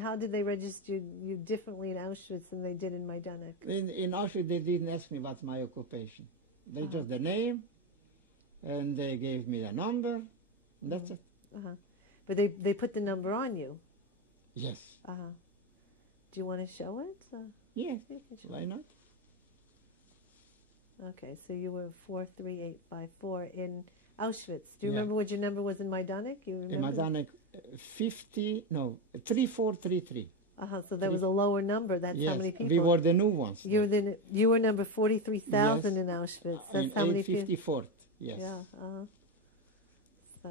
how did they register you differently in Auschwitz than they did in Majdanek? In Auschwitz, they didn't ask me what's my occupation. They just the name, and they gave me the number, and that's it. But they put the number on you. Yes. Do you want to show it? Yes. You can show Why it. not? Okay, so you were 43854 in Auschwitz. Do you remember what your number was in Majdanek? You remember? In Majdanek, 3433. So there was a lower number. That's how many people. We were the new ones. You were number 43,000 in Auschwitz. That's how many people. 854. Yes. Yeah. So,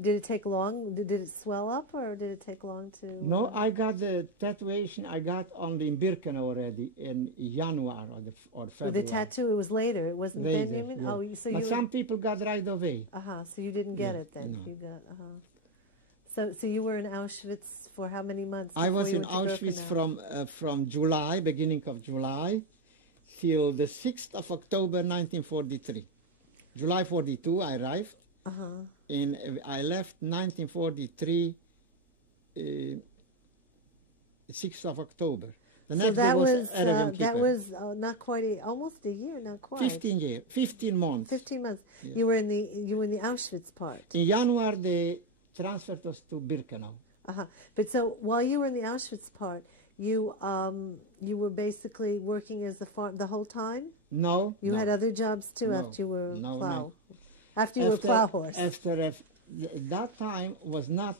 did it take long? Did it swell up, or did it take long to? No, I got the tattooation. I got only in Birkenau already in January or February. With the tattoo, it was later. It wasn't Later, Benjamin. yeah. Oh, so but some people got right away. So you didn't get it then. No. You got. So you were in Auschwitz for how many months? I was in Auschwitz from July, beginning of July, till the 6th of October 1943. July 42, I arrived. I left 1943, 6th of October. The next day that was not quite almost a year, not quite. 15 months. 15 months. Yes. You were in the Auschwitz part. In January, they transferred us to Birkenau. But so while you were in the Auschwitz part, you were basically working as the whole time? No. You had other jobs too after you were plow. After you were plow horse. After that time was not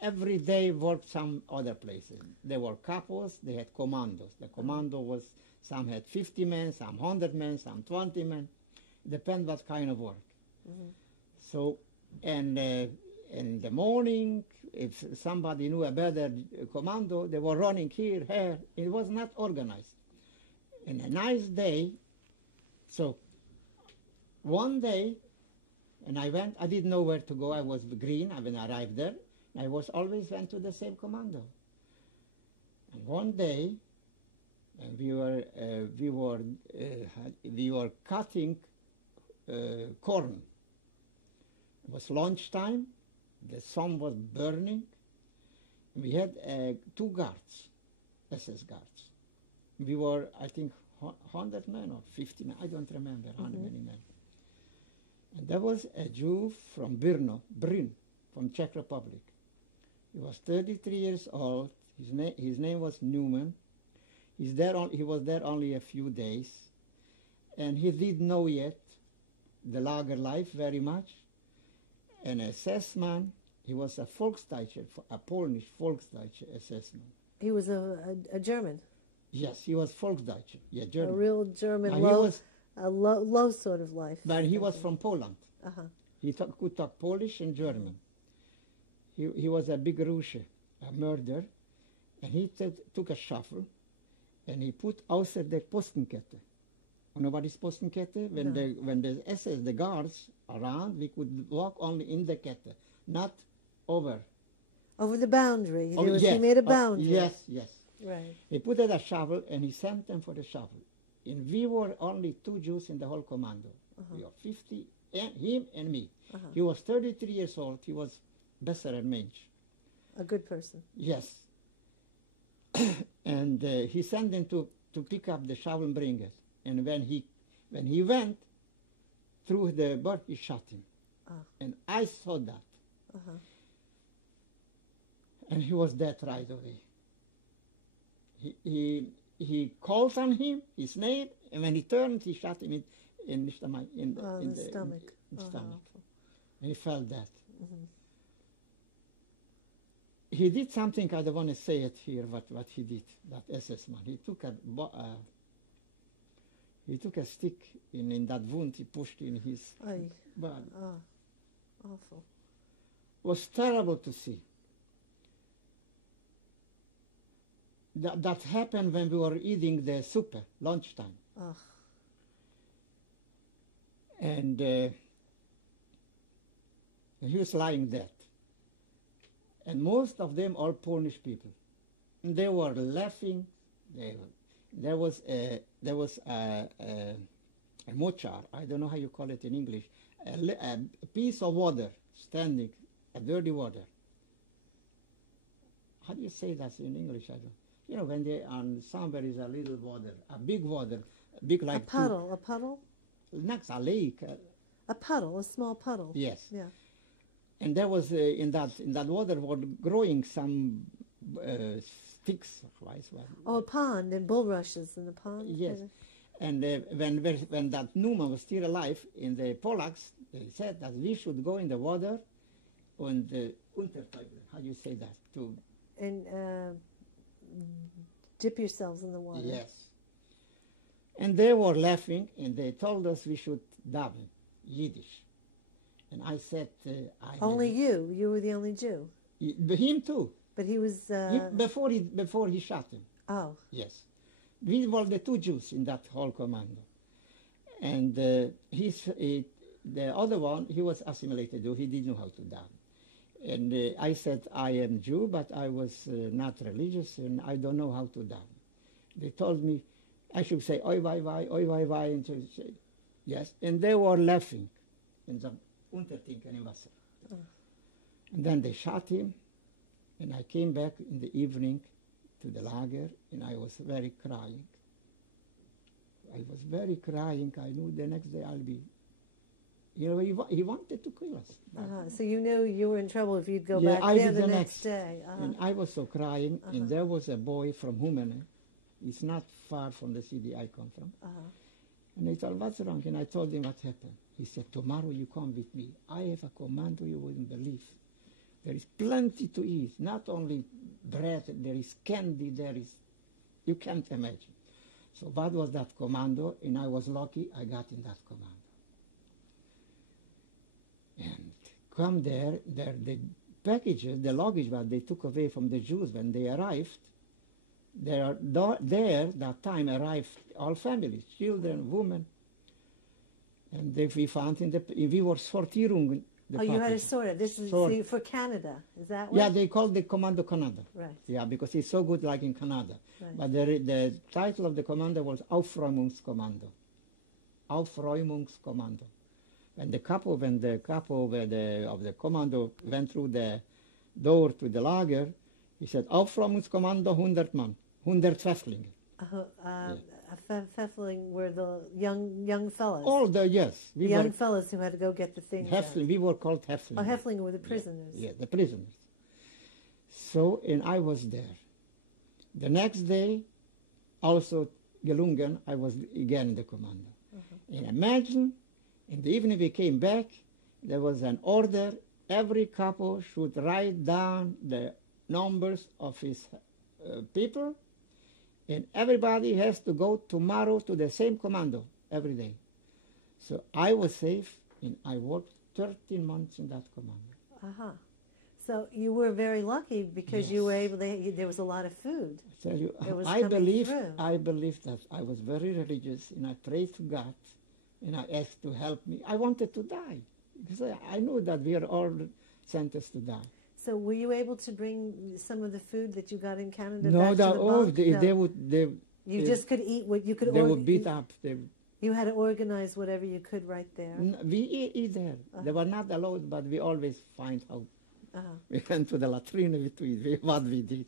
every day worked some other places. There were couples, they had commandos. The commando was, some had 50 men, some 100 men, some 20 men. Depends what kind of work. So, and in the morning, if somebody knew a better commando, they were running here. It was not organized. And a nice day, so one day, and I didn't know where to go. I was green when I arrived there. I always went to the same commando. And one day, and we were cutting corn. It was lunchtime. The sun was burning. We had 2 guards, SS guards. We were, I think, 100 men or 50 men. I don't remember how many men. And there was a Jew from Brno, from Czech Republic. He was 33 years old. His name was Newman. He was there only a few days. And he didn't know yet the lager life very much. An SS man, he was a Volksdeutscher, a Polish Volksdeutscher SS man. He was a German? Yes, he was Volksdeutscher, German. A real German, low sort of life. But he was from Poland. He could talk Polish and German. He was a big Rusche, a murderer, and he took a shovel and he put außer der Postenkette. You know what is Postenkette? When the SS, the guards around, we could walk only in the kette, not over. Over the boundary. He made a boundary. Yes. Right. He put a shovel and he sent them for the shovel. And we were only 2 Jews in the whole commando. We were 50, him and me. He was 33 years old. He was besserer Mensch. A good person. Yes. And he sent them to pick up the shovel and bring it. And when he went through the bird, he shot him. And I saw that. And he was dead right away. He called on him, his name, and when he turned, he shot him in the stomach. In the stomach. And he felt that. He did something, I don't want to say it here, what he did, that SS man. He took a stick in that wound, he pushed in his body. Awful. It was terrible to see. That happened when we were eating the soup, lunchtime. And he was lying dead. And most of them are Polish people. And they were laughing. There was a mochar, I don't know how you call it in English, a piece of water standing, a dirty water. how do you say that in English? I don't. You know, when they on somewhere is a little water, a big water, big like A puddle, a puddle? not a lake. A puddle, a small puddle. Yes. Yeah. And there was in that water were growing some sticks. Oh, a pond and bulrushes in the pond? Yes. And when that Numa was still alive, in the Polacks, they said that we should go in the water and how do you say that? To And dip yourselves in the water. Yes. And they were laughing, and they told us we should daven, Yiddish. And I said, Only you? You were the only Jew? Him too. But he was... Before he shot him. Oh. Yes. We were the two Jews in that whole commando. And the other one, he was assimilated Jew. He didn't know how to daven. And I said, I am Jew, but I was not religious, and I don't know how to daven. They told me I should say, oi, vai, vai, and so say, yes. And they were laughing. And the Untertinken in Wasser. Oh. And then they shot him, and I came back in the evening to the lager, and I was very crying. I was very crying. I knew the next day I'll be... You know, he wanted to kill us. So you knew you were in trouble if you'd go back there the next day. And I was so crying, and there was a boy from Humene. It's not far from the city I come from. And he told, what's wrong? And I told him what happened. He said, tomorrow you come with me. I have a commando you wouldn't believe. There is plenty to eat. Not only bread, there is candy, there is... You can't imagine. So that was that commando, and I was lucky I got in that commando. And come there the packages, the luggage that they took away from the Jews when they arrived, there that time arrived all families, children, women. And we found we were sortierung. You had to sort it. This is for Canada, is that what? Yeah, they called the Commando Canada. Right. Yeah, because it's so good like in Canada. Right. But the title of the commando was Aufräumungskommando. Aufräumungskommando. And the capo of the commando went through the door to the lager, he said, Aufräumungskommando 100 Mann, 100 Pfäfflinge. Pfäffling were the young fellas. All the, yes. The young fellas who had to go get the things Häftling, we were called Häftling. Oh, Häftling were the prisoners. Yeah, the prisoners. So, and I was there. The next day, also gelungen, I was again in the commando. And imagine, in the evening we came back, there was an order, every couple should write down the numbers of his people, and everybody has to go tomorrow to the same commando every day. So I was safe, and I worked 13 months in that commando. So you were very lucky because you were able to, there was a lot of food. I tell you, I believe that I was very religious, and I prayed to God, and I asked to help me. I wanted to die, because I knew that we are all sentenced to die. So were you able to bring some of the food that you got in Canada back to the bunk? They would. You just could eat what you could. They would beat up. You had to organize whatever you could right there. We eat there. They were not allowed, but we always find out. We went to the latrine to eat what we did.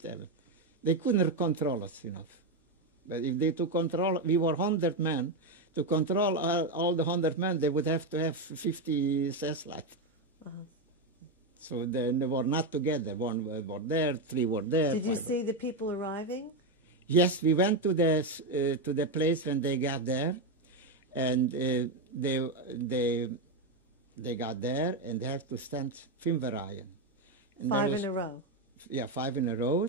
They couldn't control us enough. But if they took control, we were 100 men. To control all the 100 men, they would have to have 50 Cesslat. So then they were not together. One were there, three were there. Did you see the people arriving? Yes, we went to the place when they got there, and they got there, and they have to stand 5 rijen. 5 in a row. Yeah, 5 in a row,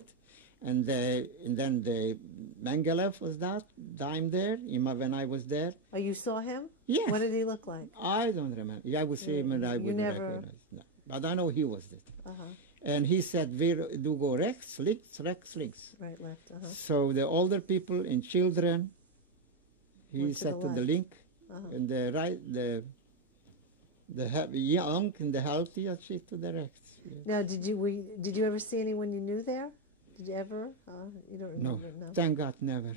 and then the Mengelev was that time there when I was there. Oh, you saw him? Yes. What did he look like? I don't remember. Yeah, I would see him, and I wouldn't recognize. No. But I know he was it. And he said, "We do go rechts, links, links." Right, left. So the older people and children, he said to the link, and the right, the young and the healthy, I said to the rechts. Yeah. Now, did you ever see anyone you knew there? Did you ever? You don't remember? No. Thank God, never.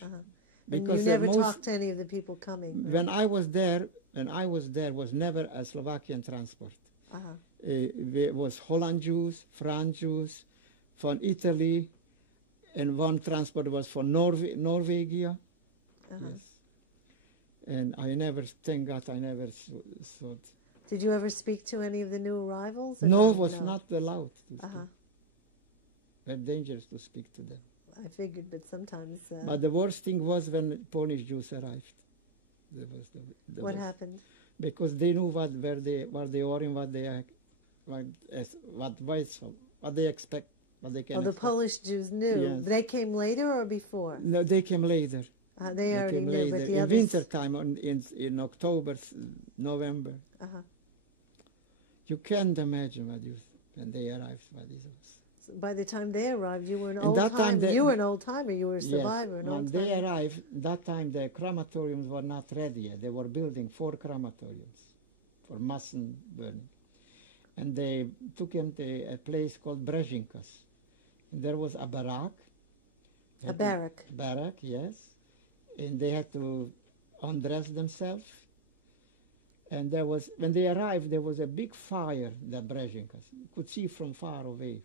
Because you never talked to any of the people coming. Right? When I was there, was never a Slovakian transport. It was Holland Jews, France Jews, from Italy, And one transport was for Norwegia. Yes. And I never, thank God, I never thought. Did you ever speak to any of the new arrivals? Or No, was not allowed to speak. Uh-huh. Very dangerous to speak to them. I figured, but sometimes... But the worst thing was when Polish Jews arrived. What happened? Because they knew where they were and what they expect, what they can Oh, the expect. Polish Jews knew. Yes. They came later or before? No, they came later. They already came knew, later. but the in others... winter time, in October, November. Uh-huh. You can't imagine when they arrived, what it was. So by the time they arrived, you were an And old that time timer. You were an old timer. You were a Yes, survivor, an when old they timer. arrived, that time the crematoriums were not ready yet. They were building 4 crematoriums for mass burning. And they took him to a place called Brzezinkas. And there was a barrack. A barrack. Barrack, yes. And they had to undress themselves. And there was, when they arrived, there was a big fire in the Brzezinkas. You could see from far away.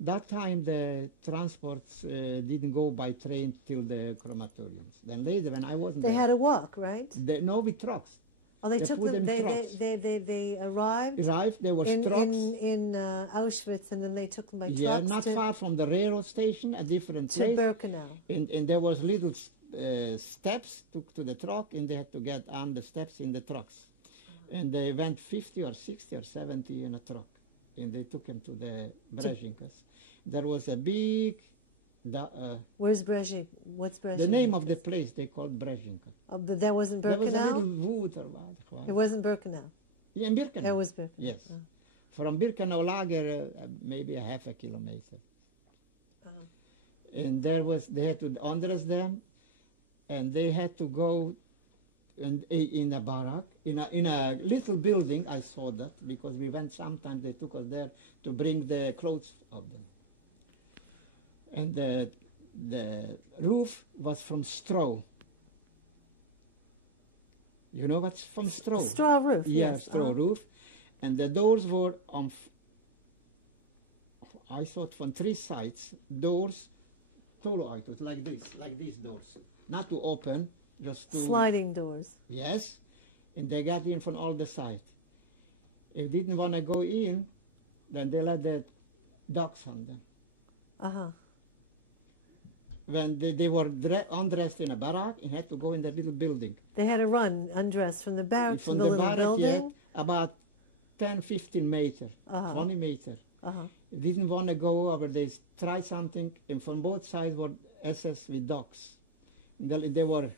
That time the transports didn't go by train till the crematoriums. Then later, when I wasn't They there, had to walk, right? no, with trucks. Oh, they They took put them. them trucks. They arrived There was in trucks. in Auschwitz, and then they took them by Yeah, trucks not to far from the railroad station, a different to place. Birkenau. And there was little steps to the truck, and they had to get on the steps in the trucks. And they went 50 or 60 or 70 in a truck, and they took him to the Brzezinkas. There was a big... Where's Brzezinka? What's Brzezinka? the name of the place they called Brzezinka. Oh, but that wasn't There was a Birkenau? little wood or what? It wasn't Birkenau. Yeah, in Birkenau. It was Birkenau. Yes. Oh. From Birkenau Lager, maybe a half a kilometer. And they had to undress them, and they had to go in a barrack, in a little building. I saw that because we went sometimes. They took us there to bring the clothes of them. And the roof was from straw. You know what's from straw? Straw roof. Yeah, yes. straw roof. And the doors were on, I thought from 3 sides, doors, like these doors. Not to open, just to... Sliding doors. Yes, and they got in from all the sides. If they didn't want to go in, then they let the dogs on them. Uh-huh. When they were undressed in a barrack and had to go in the little building. They had to run undressed from the barracks to the little barrack, building. Yeah, about 10, 15 meters, 20 meters. Didn't want to go over. They tried something, and from both sides were SS with dogs. They were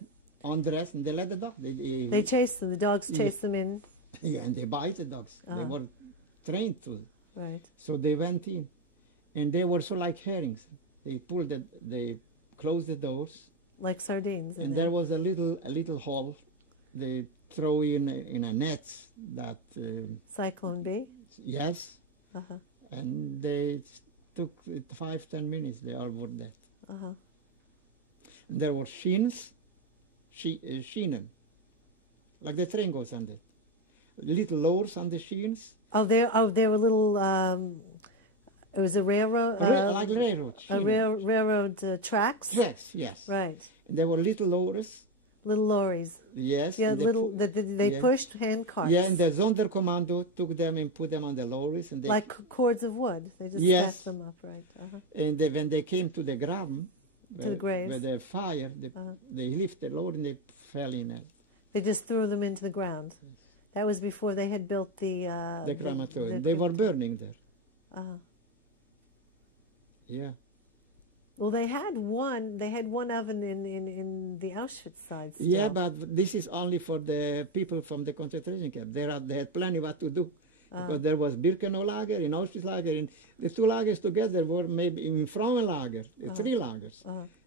undressed, and they let the dog. They chased them. The dogs chased them in. Yeah, and they bite the dogs. They were trained to. Right. So they went in, and they were so like herrings. They closed the doors, like sardines. and there was a little hole. They throw in a net that. Cyclone B. Yes. And they took 5-10 minutes. They all were dead. And there were schienen, like the train goes on it. Little lowers on the sheens. Oh, there were little. It was a railroad. Like railroad. Railroad tracks. Tracks, yes. Right. And there were little lowers. Little lorries. Yes. Yeah, they pushed hand carts. Yeah, and the Sonderkommando took them and put them on the lorries. And they like cords of wood. They just stacked them up, right. And when they came to the graben, to the graves, where the fire, they lifted the lorry and they fell in it. They just threw them into the ground. Yes. That was before they had built the crematorium. They were burning there. Yeah. Well, they had one oven in the Auschwitz side still. Yeah, but this is only for the people from the concentration camp. They had plenty what to do. Because there was Birkenau lager, in Auschwitz lager, and the 2 lagers together were maybe in Frauen lager, 3 lagers.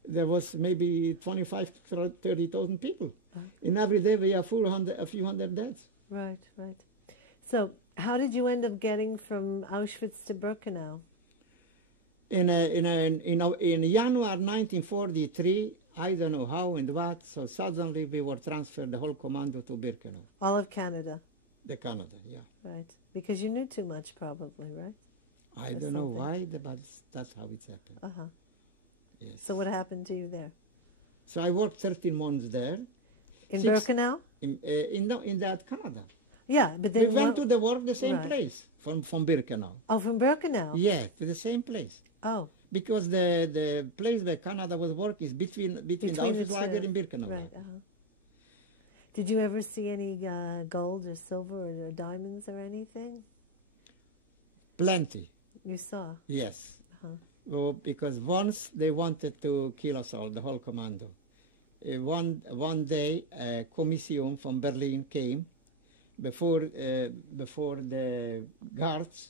There was maybe 25 to 30,000 people. And every day we have a few hundred deaths. Right, right. So how did you end up getting from Auschwitz to Birkenau? In January 1943, I don't know how and what, so suddenly we were transferred, the whole commando, to Birkenau. All of Canada? The Canada, yeah. Right. Because you knew too much probably, right? I don't know why, but that's how it's happened. Yes. So what happened to you there? So I worked 13 months there. In Six- Birkenau? In that Canada. Yeah, but then We went to the work the same Right. place from Birkenau. Oh, from Birkenau. Yeah, to the same place. Oh, Because the place where Canada was work is between the Auschwitz lager two. and Birkenau. Right. lager. Did you ever see any gold or silver or diamonds or anything? Plenty, You saw. yes. Well, because once they wanted to kill us all, the whole commando. One day, a commission from Berlin came before the guards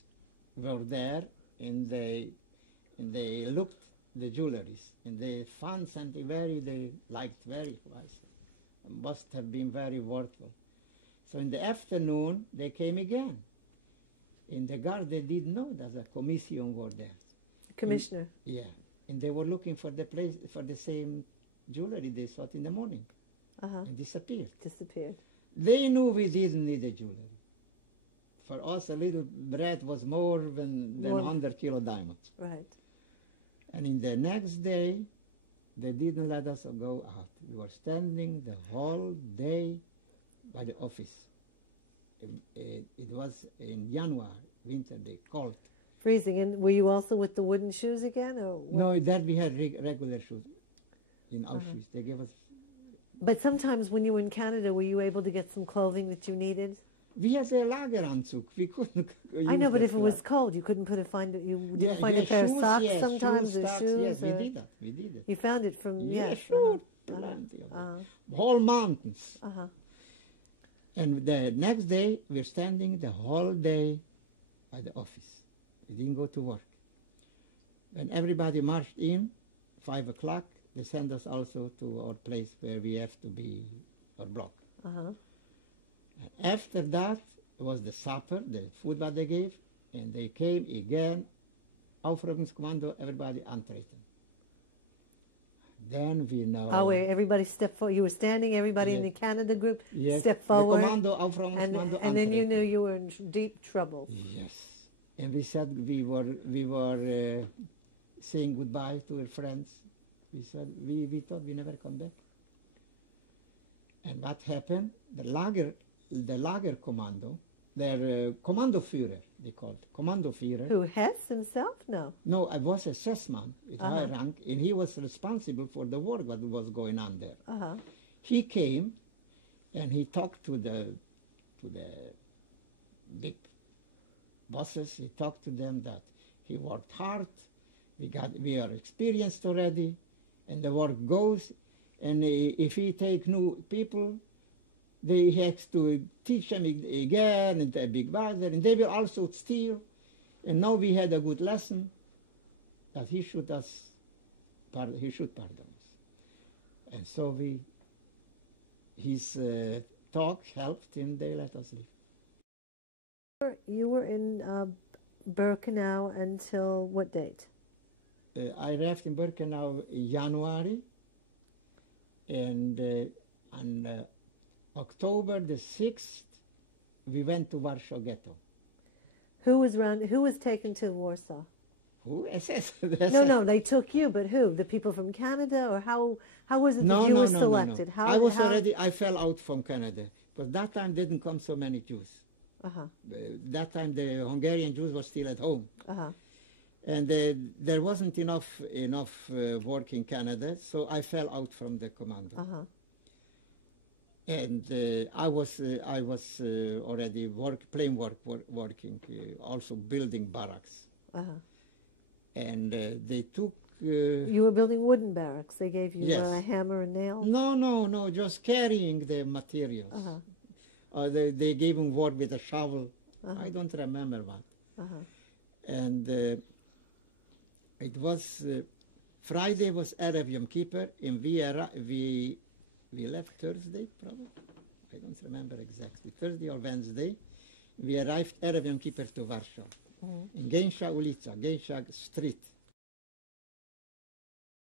were there, and they looked the jewelries, and they found something they liked very much. Must have been very worthwhile. So in the afternoon, they came again. In the guard, they didn't know that the commission were there. Commissioner. Yeah, and they were looking for the place for the same jewelry they saw in the morning, and disappeared. Disappeared. They knew we didn't need the jewelry. For us, a little bread was more than 100 kilo diamonds. Right. And in the next day, they didn't let us go out. We were standing the whole day by the office. It was in January, winter day, cold. Freezing. And were you also with the wooden shoes again, or what? No, that we had regular shoes in Auschwitz. They gave us. But sometimes when you were in Canada, were you able to get some clothing that you needed? We had a lageranzug. We couldn't. I know, use but that if it was cloth. cold, you couldn't find it. You didn't Yeah, find yeah, a pair shoes, of socks yes, sometimes, or socks, shoes. Yes, we or- did that. We did it. You found it from Yeah, yes. sure, plenty of it. Whole mountains. And the next day, we're standing the whole day at the office. We didn't go to work. When everybody marched in, 5 o'clock, they sent us also to our place where we have to be, our block. And after that was the supper, the food that they gave, and they came again, Aufräumungskommando, everybody antreten. Then we know. Oh, wait, everybody stepped forward. You were standing, everybody in Yeah. the Canada group Yes, stepped forward. The commando, Aufräumungskommando, And then you antreten. knew you were in deep trouble. Yes, and we said we were saying goodbye to our friends. We said we thought we never come back. And what happened? The Lager Commando, their Kommandoführer, they called Kommandoführer. Who, Hess himself? No. No, I was a Sessman with high rank, and he was responsible for the work that was going on there. He came, and he talked to the big bosses. He talked to them that he worked hard. We are experienced already, and the work goes. And if he take new people, they have to teach them again and a big bother, and they will also steal. And now we had a good lesson that he should pardon us. And so his talk helped, and they let us leave. You were in Birkenau until what date? I arrived in Birkenau in January, and on October the 6th, we went to Warsaw Ghetto. Who was taken to Warsaw? Who? SS? No, they took you, but who? The people from Canada, or how was it that you were selected? No. I fell out from Canada, but that time didn't come so many Jews. That time the Hungarian Jews were still at home. And there wasn't enough work in Canada, so I fell out from the commando. And I was already working, also building barracks. And they took. You were building wooden barracks. They gave you Yes. a hammer and nails. No, just carrying the materials. They gave him work with a shovel. I don't remember what. And it was Friday was Erev Yom Kippur, and we left Thursday, probably. I don't remember exactly. Thursday or Wednesday. We arrived Erev Yom Kippur to Warsaw, in Gęsia Ulica, Gęsia Street.